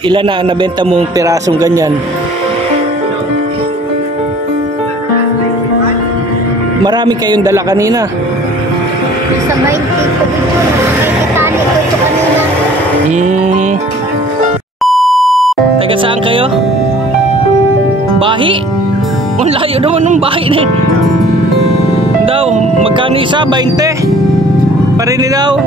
Ilan na nabenta mong pirasong ganyan? Marami kayong dala kanina. Sa 20 ko dito. Nakikitani ko ito kanina. Taga saan kayo? Bahi? Ang layo naman ng bahi na yun. Daw, magkano isa? 20? Parini daw.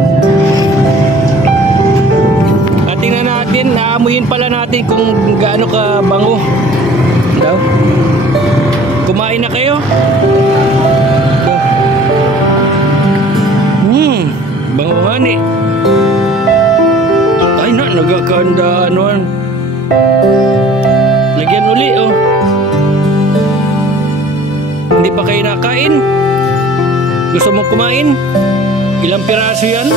At tingnan natin, naamuyin pala natin kung gaano ka bango. Daw. Kumain na kayo? Bango nga ni. Ay na, nagkakanda anuan. Lagyan uli oh. Hindi pa kayo nakain? Gusto mong kumain? Ilang piraso yan?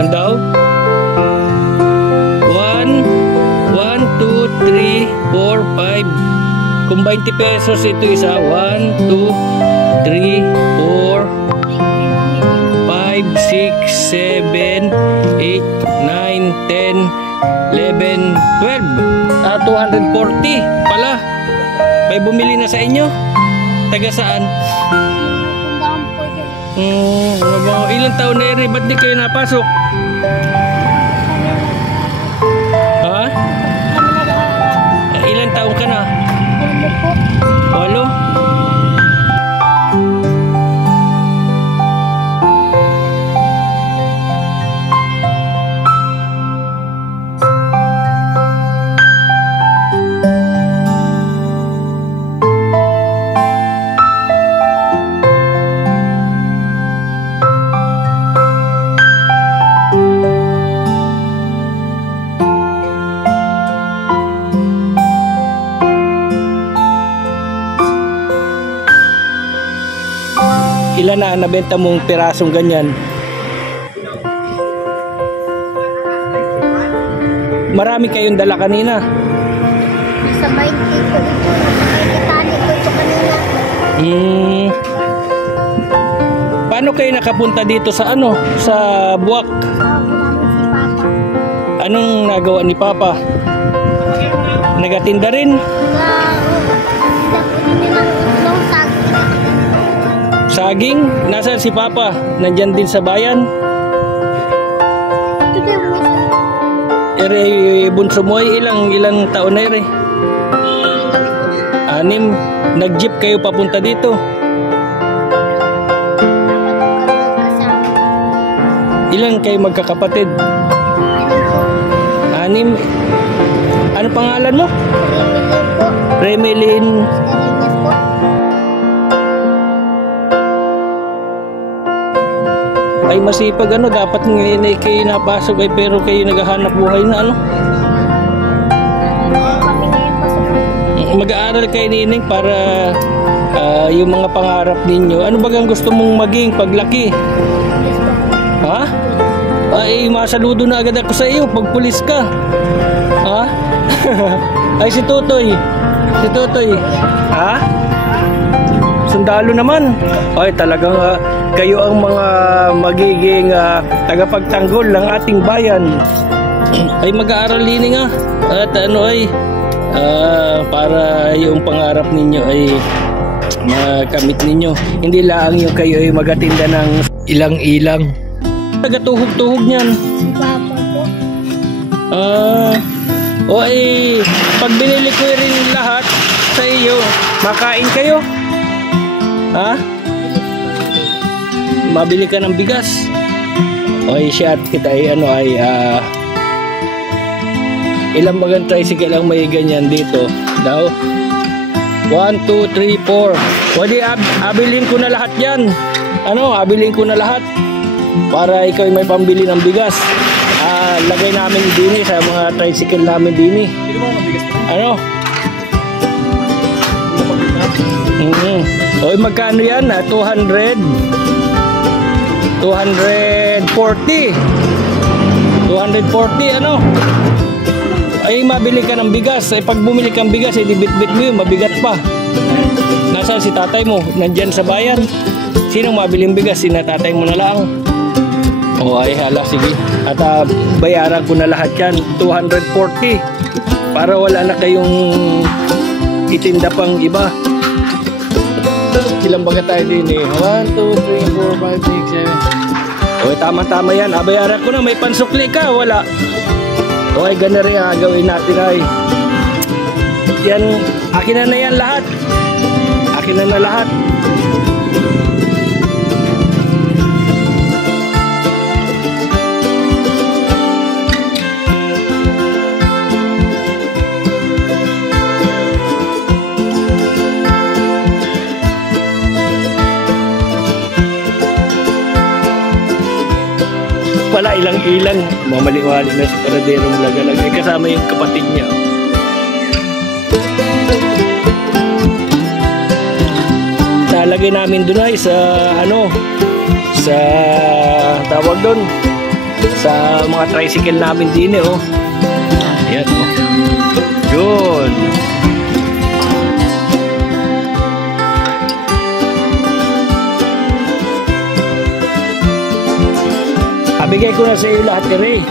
Andaw? 1, 2, 3, 4, 5. Kung 20 pesos ito isa, 1, 2, 3, 4, 5, 6, 7, 8, 9, 10, 11, 12. 240 pala. May bumili na sa inyo? Taga saan? Ilang taon na rin? Ba't di kayo napasok? Ha? Ilang taon ka na? 8? Ilan na nabenta mong pirasong ganyan? Marami kayong dala kanina. Sa 20 ko dito. Nakikitani ko ito kanina. Paano kayo nakapunta dito sa ano? Sa Buwak? Anong nagawa ni Papa? Nagatinda rin? Saging? Nasaan si Papa? Nandyan din sa bayan? Ere, bunso mo ay ilang taon na ere? 6. Nag-jeep kayo papunta dito? Ilan kayo magkakapatid? 6. Ano pangalan mo? Remelin. Ay masipag ano, dapat ngayon ay kayo napasok ay pero kayo naghahanap buhay na ano. Mag-aaral kayo nining para yung mga pangarap ninyo. Ano bagang gusto mong maging paglaki? Ha? Ay masaludo na agad ako sa iyo pag pulis ka. Ha? Ay si Totoy. Si Totoy. Ha? Sundalo naman. Ay talagang kayo ang mga magiging tagapagtanggol ng ating bayan. Ay mag-aaral din nga. At ano ay para yung pangarap ninyo ay makamit ninyo. Hindi lang yung kayo ay magatinda ng ilang-ilang. Tagatuhog-tuhog niyan. Si Papa po. O ay pag binili ko rin lahat sa iyo, makain kayo? Ha? Mabili ka ng bigas. O ay siya at kita ay ano ay ilang bagang tricycle ang may ganyan dito daw? 1, 2, 3, 4. Pwede abilin ko na lahat yan. Ano? Abilin ko na lahat para ikaw may pambili ng bigas. Lagay namin din sa mga tricycle namin din. Ano? O magkano yan? 200 240 ano? Ay mabili ka ng bigas. Ay pag bumili kang bigas, ay bit-bit mo yun, mabigat pa. Nasaan si tatay mo? Nandyan sa bayan. Sinong mabiling bigas? Sina tatay mo na lang. O ay hala, sige. At bayaran ko na lahat yan, 240. Para wala na kayong itinda pang iba. Ilang baga tayo din eh? 1, 2, 3, 4, 5, 6, 7. Okay, tama-tama yan. Bayaran ko na, may pansukli ka, wala. Okay, ganun rin ang gawin natin ay. Yan, akin na yan lahat. Akin na lahat. Wala ilang-ilang mamali-wali na sa paraderong lagalag ay kasama yung kapatid niya. Nalagay namin doon ay sa ano, sa tawag doon, sa mga tricycle namin din eh, oh. Ayan, oh. Yun. Bigay ko na sa iyo lahat kare.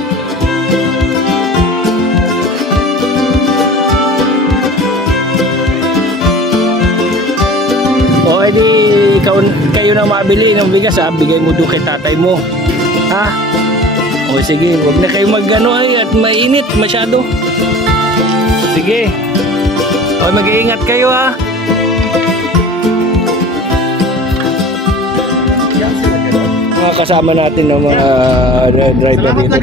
O edi kayo na mabili ng bigas ha. Bigay mo doon kay tatay mo. Ha? O sige, huwag na kayo mag-ano ay at mainit masyado. Sige. O mag-iingat kayo ha. Mga kasama natin ng mga driver dito,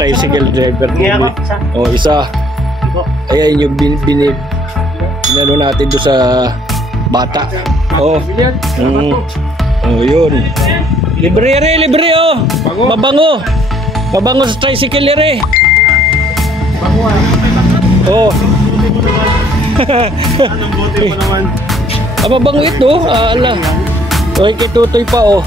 tricycle driver. O isa. Ayan yung binano natin doon sa bata. O. Yun. Libre oh. Mabango. Mabango sa tricycle re. Oh. Anong bote mo naman? Mabango ito. Ala. Okay, kay Tutoy pa oh.